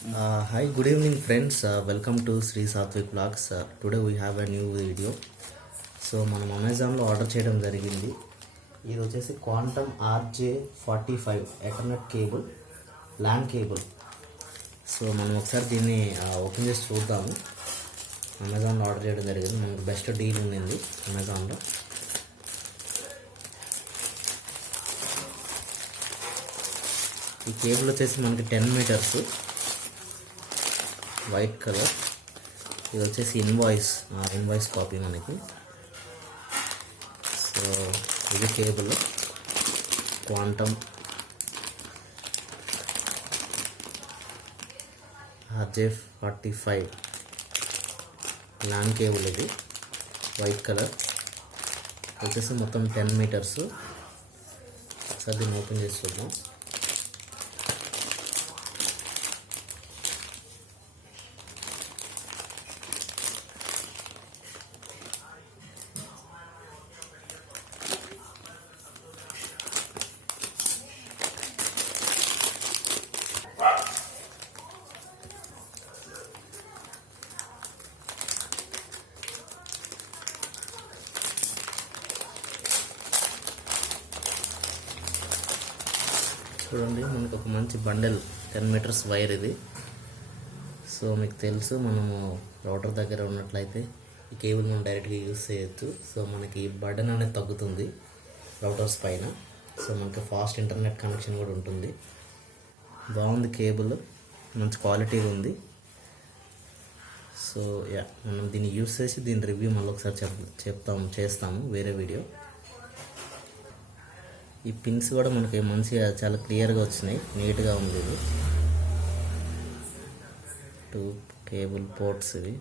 Hi, good evening, friends. Welcome to Sri Satvik Vlogs. Today we have a new video. So మనం అమెజాన్లో order చేయడం జరిగింది. ఇది వచ్చేసి quantum RJ45 ethernet cable, LAN cable. So మనం ఒకసారి దీన్ని ఓపెన్ చేసి చూద్దాము. అమెజాన్లో ఆర్డర్ చేయడం జరిగింది. మనకు బెస్ట్ డీల్ ఉంది అమెజాన్లో. ఈ కేబుల్ వచ్చేసి మనకి 10 మీటర్స్, వైట్ కలర్. ఇది వచ్చేసి ఇన్వాయిస్ కాపీ మనకి. సో ఇది cable quantum RJ45 LAN cable. ఇది వైట్ కలర్ వచ్చేసి మొత్తం 10 మీటర్స్. ఒకసారి దీన్ని ఓపెన్ చేసి చూద్దాం. చూడండి, మనకు ఒక మంచి బండెల్ 10 మీటర్స్ వైర్ ఇది. సో మీకు తెలుసు, మనము రౌటర్ దగ్గర ఉన్నట్లయితే ఈ కేబుల్ మనం డైరెక్ట్గా యూజ్ చేయొచ్చు. సో మనకి బర్డెన్ అనేది తగ్గుతుంది రౌటర్స్ పైన. సో మనకి ఫాస్ట్ ఇంటర్నెట్ కనెక్షన్ కూడా ఉంటుంది. బాగుంది కేబుల్, మంచి క్వాలిటీ ఉంది. సో మనం దీన్ని యూజ్ చేసి దీని రివ్యూ మళ్ళీ ఒకసారి చేస్తాము వేరే వీడియో. ఈ పిన్స్ కూడా మనకి మంచిగా చాలా క్లియర్గా వచ్చినాయి, నీట్గా ఉంది. ఇది 2 కేబుల్ పోర్ట్స్ ఇవి.